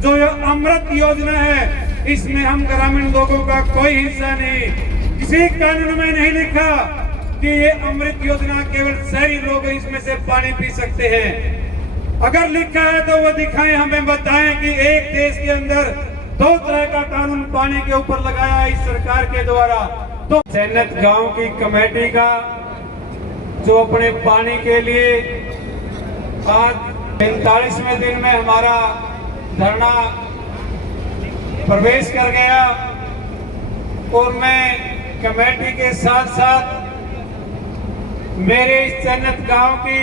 जो ये अमृत योजना है इसमें हम ग्रामीण लोगों का कोई हिस्सा नहीं। किसी कानून में नहीं लिखा कि ये अमृत योजना केवल शहरी लोग इसमें से पानी पी सकते हैं। अगर लिखा है तो वो दिखाएं, हमें बताएं कि एक देश के अंदर दो तरह का कानून पानी के ऊपर लगाया इस सरकार के द्वारा। तो सैनत गांव की कमेटी का जो अपने पानी के लिए आज 45वें दिन में हमारा धरना प्रवेश कर गया और मैं कमेटी के साथ साथ मेरे इस सैनत गांव की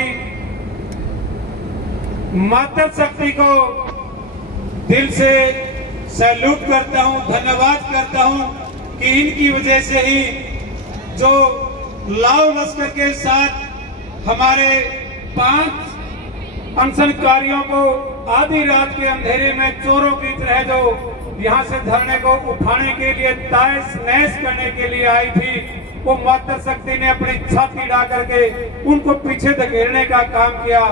मातृ शक्ति को दिल से सैल्यूट करता हूं, धन्यवाद करता हूं कि इनकी वजह से ही जो लाव लश्कर के साथ हमारे 5 अनशनकारियों को आधी रात के अंधेरे में चोरों की तरह जो यहां से धरने को उठाने के लिए ताश नैश करने के लिए आई थी, वो मातृ शक्ति ने अपनी छाती डा करके उनको पीछे धकेलने का काम किया।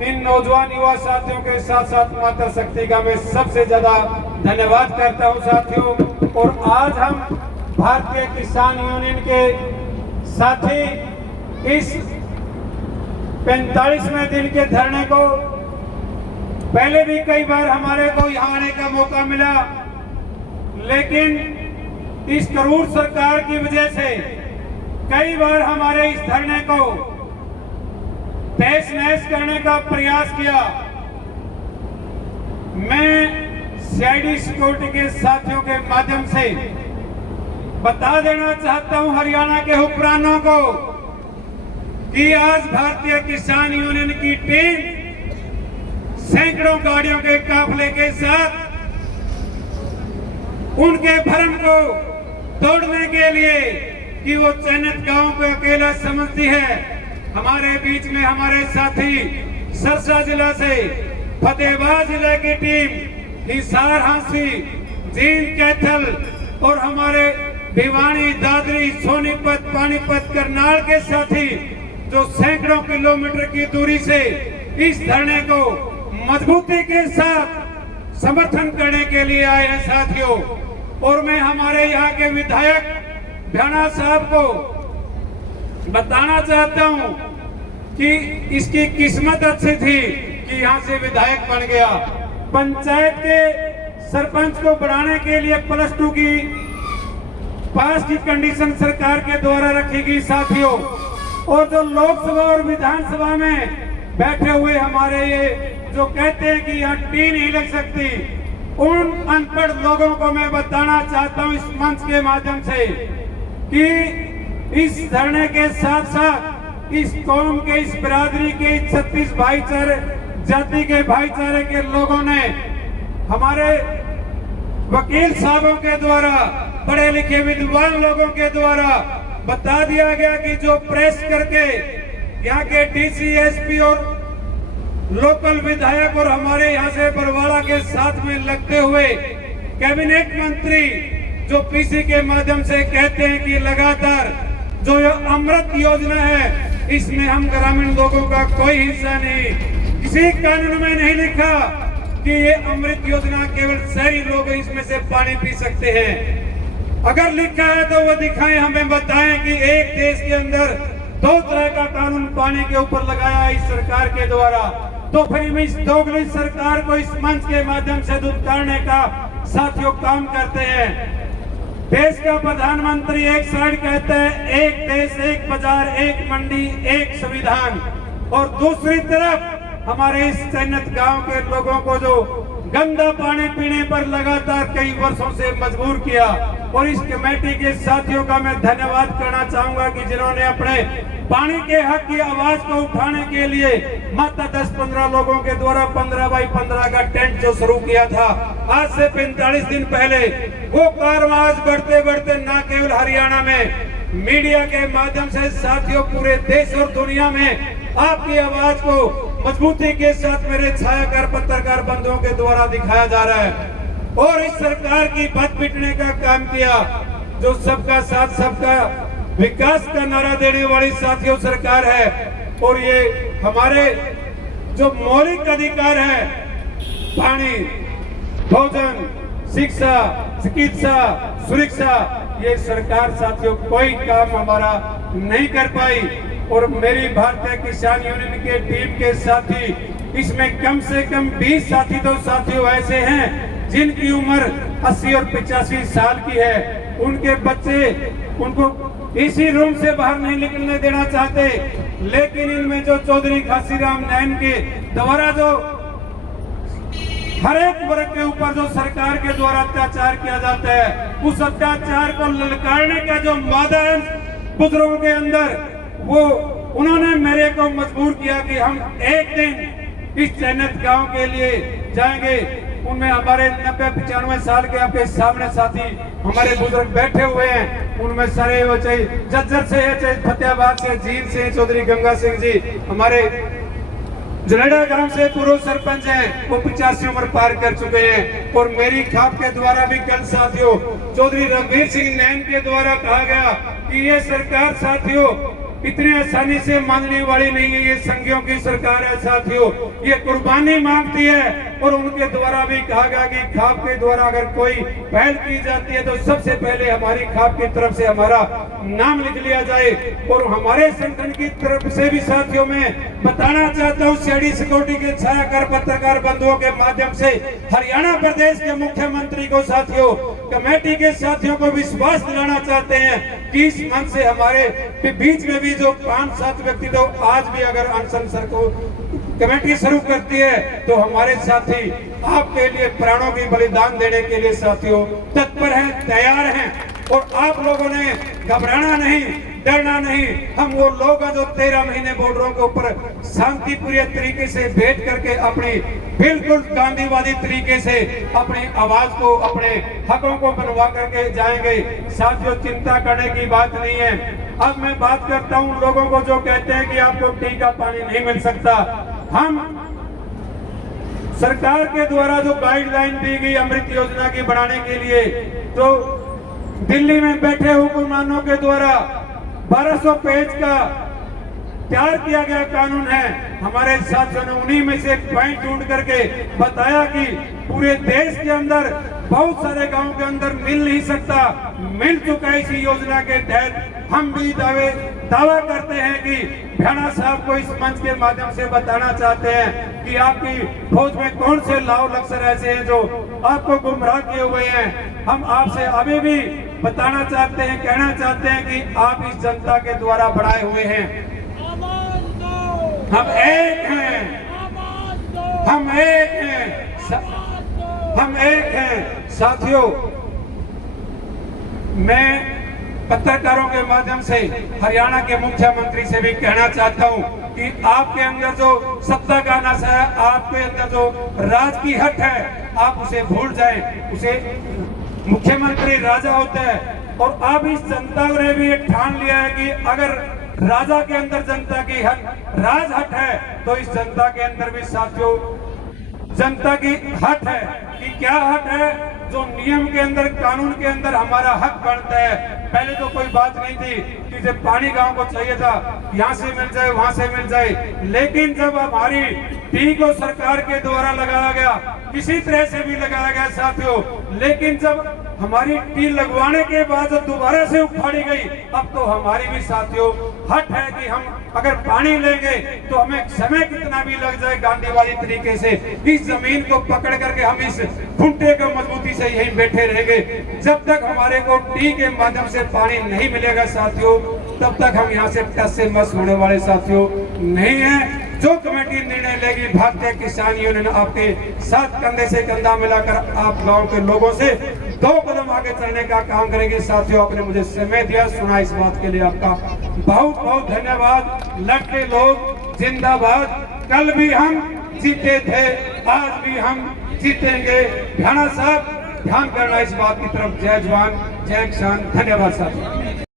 इन नौजवान युवा साथियों के साथ साथ मातृ शक्ति का मैं सबसे ज्यादा धन्यवाद करता हूं साथियों। और आज हम भारतीय किसान यूनियन के साथी इस 45वें दिन के धरने को पहले भी कई बार हमारे को यहाँ आने का मौका मिला, लेकिन इस करूर सरकार की वजह से कई बार हमारे इस धरने को तहस नहस करने का प्रयास किया। मैं सीआईडी सिक्योरिटी के साथियों के माध्यम से बता देना चाहता हूं हरियाणा के हुक्मरानों को कि आज भारतीय किसान यूनियन की टीम सैकड़ों गाड़ियों के काफिले के साथ उनके भ्रम को तोड़ने के लिए कि वो सैनत गांव को अकेला समझती है। हमारे बीच में हमारे साथी सरसा जिला से फतेहाबाद जिला की टीम, हिसार हांसी, जींद कैथल और हमारे भिवानी, दादरी, सोनीपत, पानीपत, करनाल के साथी जो सैकड़ों किलोमीटर की दूरी से इस धरने को मजबूती के साथ समर्थन करने के लिए आए हैं साथियों। और मैं हमारे यहाँ के विधायक भ्याना साहब को बताना चाहता हूं कि इसकी किस्मत अच्छी थी कि यहाँ से विधायक बन गया। पंचायत के सरपंच को बढ़ाने के लिए +2 की पास की कंडीशन सरकार के द्वारा रखी गई साथियों। और जो लोकसभा और विधानसभा में बैठे हुए हमारे ये जो कहते हैं कि यहाँ टी नहीं लग सकती, उन अनपढ़ लोगों को मैं बताना चाहता हूँ इस मंच के माध्यम से कि इस धरने के साथ साथ इस कौम के, इस बिरादरी के, 36 भाईचारे जाति के भाईचारे के लोगों ने हमारे वकील साहबों के द्वारा, पढ़े लिखे विद्वान लोगों के द्वारा बता दिया गया कि जो प्रेस करके यहाँ के डीसी, एसपी और लोकल विधायक और हमारे यहाँ से बरवाड़ा के साथ में लगते हुए कैबिनेट मंत्री जो पीसी के माध्यम से कहते हैं कि लगातार जो ये अमृत योजना है इसमें हम ग्रामीण लोगों का कोई हिस्सा नहीं। किसी कानून में नहीं लिखा कि ये अमृत योजना केवल शहरी लोग इसमें से पानी पी सकते हैं। अगर लिखा है तो वो दिखाएं, हमें बताएं कि एक देश के अंदर 2 तरह का कानून पानी के ऊपर लगाया इस सरकार के द्वारा। तो फिर इस दोगली सरकार को इस मंच के माध्यम से दुत्कारने का साथियों काम करते हैं। देश का प्रधानमंत्री एक साइड कहता है एक देश, एक बाजार, एक मंडी, एक संविधान, और दूसरी तरफ हमारे इस सैनत गांव के लोगों को जो गंदा पानी पीने पर लगातार कई वर्षों से मजबूर किया। और इस कमेटी के साथियों का मैं धन्यवाद करना चाहूंगा कि जिन्होंने अपने पानी के हक की आवाज को उठाने के लिए मात्र 10-15 लोगों के द्वारा 15 बाई 15 का टेंट जो शुरू किया था आज से 45 दिन पहले, वो कारवां बढ़ते बढ़ते न केवल हरियाणा में मीडिया के माध्यम से साथियों पूरे देश और दुनिया में आपकी आवाज को मजबूती के साथ मेरे छायाकार पत्रकार बंधुओं के द्वारा दिखाया जा रहा है। और इस सरकार की बात पिटने का काम किया जो सबका साथ सबका विकास का नारा देने वाली साथियों सरकार है। और ये हमारे जो मौलिक अधिकार है, पानी, भोजन, शिक्षा, चिकित्सा, सुरक्षा, ये सरकार साथियों कोई काम हमारा नहीं कर पाई। और मेरी भारतीय किसान यूनियन के टीम के साथी, इसमें कम से कम 20 साथी तो साथियों ऐसे हैं जिनकी उम्र 80 और 85 साल की है। उनके बच्चे उनको इसी रूम से बाहर नहीं निकलने देना चाहते, लेकिन इनमें जो चौधरी घासीराम नैन के द्वारा जो हर एक वर्ग के ऊपर जो सरकार के द्वारा अत्याचार किया जाता है, उस अत्याचार को ललकारने का जो मादा बुजुर्गों के अंदर, वो उन्होंने मेरे को मजबूर किया कि हम एक दिन इस चयनित गांव के लिए जाएंगे। उनमें हमारे 90-95 साल के आपके सामने साथी हमारे बुजुर्ग बैठे हुए हैं। उनमें सारे वो चाहे जज्जर से है, चाहे फतेहाबाद से, जींद से चौधरी गंगा सिंह जी हमारे जलेडा गांव से पूर्व सरपंच हैं, वो 85 उम्र पार कर चुके हैं। और मेरी खाप के द्वारा भी कल साथियों चौधरी रघुवीर सिंह नैन के द्वारा कहा गया कि ये सरकार साथियों इतनी आसानी से मानने वाली नहीं है, ये संघियों की सरकार है साथियों, ये कुर्बानी मांगती है। और उनके द्वारा भी कहा गया कि खाप के द्वारा अगर कोई पहल की जाती है तो सबसे पहले हमारी खाप की तरफ से हमारा नाम लिख लिया जाए। और हमारे संगठन की तरफ से भी साथियों में बताना चाहता हूँ, सीआईडी सिक्योरिटी के छायाकार पत्रकार बंधुओं के माध्यम से हरियाणा प्रदेश के मुख्यमंत्री को साथियों, कमेटी के साथियों को विश्वास दिलाना चाहते हैं कि इस मंच से हमारे बीच में भी जो 5-7 व्यक्ति तो आज भी अगर अनशन सर को कमेटी शुरू करती है तो हमारे साथी आपके लिए प्राणों की बलिदान देने के लिए साथियों तत्पर हैं, तैयार हैं। और आप लोगों ने घबराना नहीं, डरना नहीं। हम वो लोग हैं जो 13 महीने बॉर्डरों के ऊपर शांतिपूर्ण तरीके से बैठ करके अपनी बिल्कुल गांधीवादी तरीके से अपनी आवाज को, अपने हकों को बनवा करके जाएंगे साथियों। चिंता करने की बात नहीं है। अब मैं बात करता हूं लोगों को जो कहते हैं कि आपको टी का पानी नहीं मिल सकता। हम सरकार के द्वारा जो गाइडलाइन दी गई अमृत योजना की बढ़ाने के लिए, तो दिल्ली में बैठे हुक्मरानों के द्वारा 1200 पेज का तैयार किया गया कानून है। हमारे साथियों ने उन्हीं में से एक पॉइंट ढूंढ करके बताया कि पूरे देश के अंदर बहुत सारे गांव के अंदर मिल नहीं सकता, मिल चुका है इसी योजना के तहत। हम भी दावा करते हैं कि भ्याणा साहब को इस मंच के माध्यम से बताना चाहते हैं कि आपकी फौज में कौन से लाव लक्ष्य ऐसे हैं जो आपको गुमराह किए हुए हैं। हम आपसे अभी भी बताना चाहते हैं, कहना चाहते हैं कि आप इस जनता के द्वारा बढ़ाए हुए हैं। हम एक हैं, हम एक हैं, हम एक हैं साथियों। मैं पत्रकारों के माध्यम से हरियाणा के मुख्यमंत्री से भी कहना चाहता हूं कि आपके अंदर जो सत्ता का नशा है, आपके अंदर जो राज की हट है, आप उसे भूल जाएं। उसे मुख्यमंत्री राजा होता है और अब इस जनता ने भी एक ठान लिया है कि अगर राजा के अंदर जनता की राज हट है तो इस जनता के अंदर भी साथियों जनता की हट है। कि क्या हट है? जो नियम के अंदर, कानून के अंदर हमारा हक बनता है। पहले तो कोई बात नहीं थी कि जब पानी गांव को चाहिए था यहाँ से मिल जाए, वहां से मिल जाए, लेकिन जब हमारी टी को सरकार के द्वारा लगाया गया, किसी तरह से भी लगाया गया साथियों, लेकिन जब हमारी टी लगवाने के बाद दोबारा से उखाड़ी गई, अब तो हमारी भी साथियों हट है कि हम अगर पानी लेंगे तो हमें समय कितना भी लग जाए, गांधीवादी तरीके से इस जमीन को पकड़ करके हम इस खूंटे को मजबूती से यहीं बैठे रहेंगे। जब तक हमारे को टी के माध्यम से पानी नहीं मिलेगा साथियों, तब तक हम यहाँ से टस से मस होने वाले साथियों नहीं है। जो कमेटी निर्णय लेगी, भारतीय किसान यूनियन आपके साथ कंधे से कंधा मिलाकर आप गांव के लोगों से 2 कदम आगे चलने का काम करेंगे। साथियों, आपने मुझे समय दिया, सुना, इस बात के लिए आपका बहुत बहुत धन्यवाद। लड़के लोग जिंदाबाद। कल भी हम जीते थे, आज भी हम जीतेंगे। भ्याणा साहब ध्यान करना इस बात की तरफ। जय जवान, जय किसान। धन्यवाद साथियों।